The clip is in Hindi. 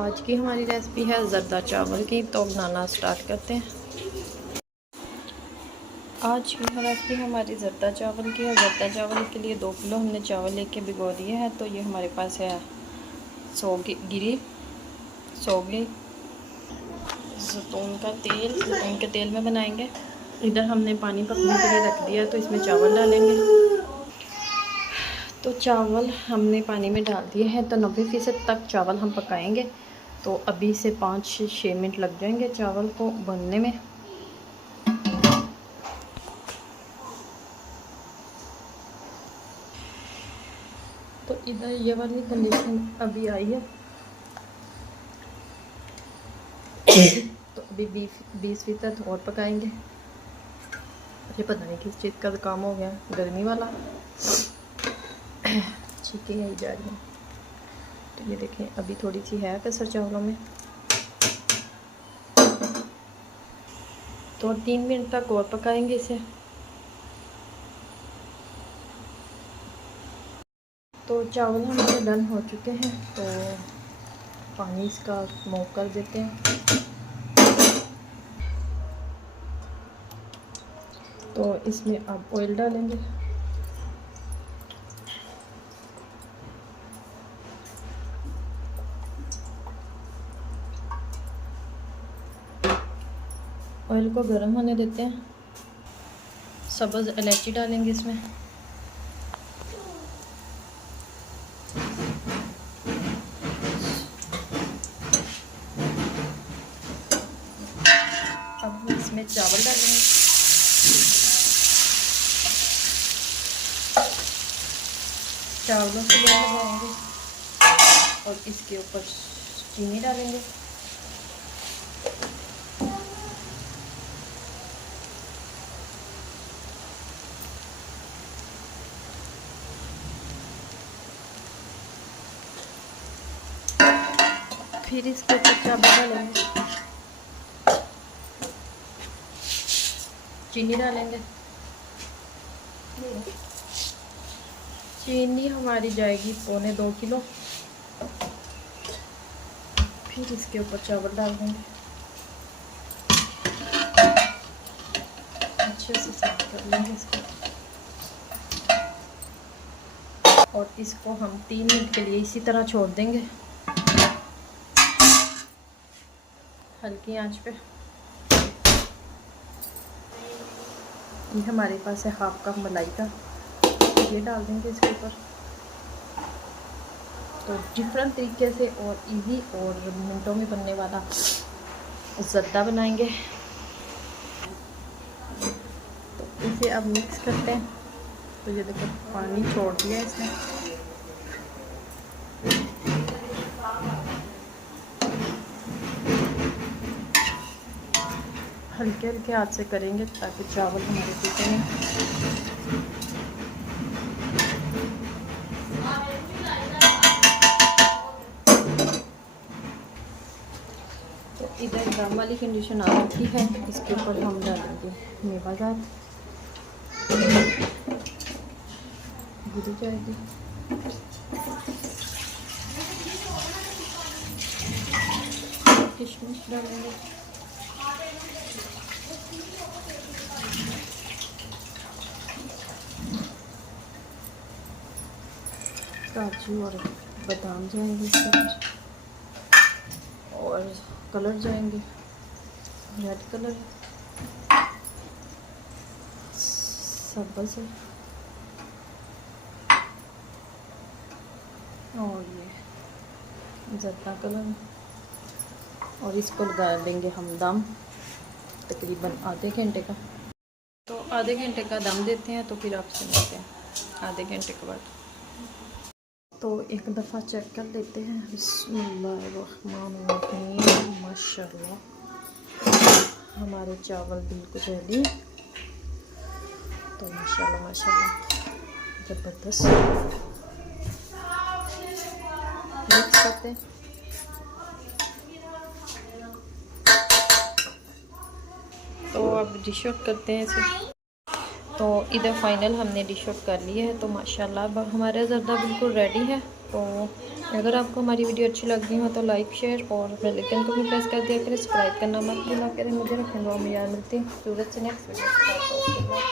आज की हमारी रेसिपी है ज़रदा चावल की, तो बनाना स्टार्ट करते हैं। आज की रेसिपी हमारी ज़रदा चावल की है। ज़रदा चावल के लिए 2 किलो हमने चावल लेके भिगो दिए हैं। तो ये हमारे पास है 100 गिरी, 100 गिरी जैतून का तेल। जैतून के तेल में बनाएंगे। इधर हमने पानी पकने के लिए रख दिया, तो इसमें चावल डालेंगे। तो चावल हमने पानी में डाल दिए हैं, तो 90% तक चावल हम पकाएंगे। तो अभी से 5 से 6 मिनट लग जाएंगे चावल को बनने में। तो इधर ये वाली कंडीशन अभी आई है। तो अभी 20% और पकाएंगे। ये पता नहीं किस चीज़ का काम हो गया, गर्मी वाला चीखें आई जा रही हैं। तो ये देखें, अभी थोड़ी सी है कसर चावलों में। तो 3 मिनट तक और पकाएंगे इसे। तो चावल हमारे डन हो चुके हैं, तो पानी इसका मूव कर देते हैं। तो इसमें अब ऑयल डालेंगे। ऑयल को गर्म होने देते हैं। सब्ज़ इलायची डालेंगे इसमें। अब इसमें चावल डालेंगे। चावलों से लेयर लगाएंगे और इसके ऊपर चीनी डालेंगे। फिर इसके ऊपर चावल डालेंगे, चीनी डालेंगे। चीनी हमारी जाएगी 1.25 किलो। फिर इसके ऊपर चावल डाल देंगे, अच्छे से साफ कर लेंगे इसको। और इसको हम 3 मिनट के लिए इसी तरह छोड़ देंगे, हल्की आंच पे। ये हमारे पास है हाफ कप मलाई का, ये डाल देंगे इसके ऊपर। तो डिफरेंट तरीके से और इजी और मिनटों में बनने वाला ज़रदा बनाएंगे। तो इसे अब मिक्स करते हैं। तो ये देखो, पानी छोड़ दिया इसने। हल्के हल्के हाथ से करेंगे ताकि चावल हमारे टूटे नहीं। तो इधर दम वाली कंडीशन आ चुकी है। इसके ऊपर हम डालेंगे मेवाजात, भुनी जाएगी। किशमिश डालेंगे, काजू और बादाम जाएंगे इसके ऊपर, और कलर जाएंगे रेड कलर, सब्ज़ है, और ये ज़रदा कलर। और इसको लगा देंगे हम दम तकरीबन आधे घंटे का। तो आधे घंटे का दम देते हैं, तो फिर आपसे मिलते हैं आधे घंटे के बाद। तो एक दफ़ा चेक कर लेते हैं। बिस्मिल्लाहिर्रहमानिर्रहीम। माशाल्लाह हमारे चावल बिल्कुल रेडी। तो माशाल्लाह माशाल्लाह ज़बरदस्त। मिक्स करते हैं। तो अब डिश आउट करते हैं इसे। तो इधर फाइनल हमने डिश आउट कर लिया है। तो माशाल्लाह अब हमारा ज़रदा बिल्कुल रेडी है। तो अगर आपको हमारी वीडियो अच्छी लग रही हो तो लाइक शेयर और बेल आइकन को भी प्रेस कर दिया करें, सब्सक्राइब करना मत भूला करें। मुझे रखें दुआ में याद। मिलती हैं सूरज से नेक्स्ट वीडियो के साथ।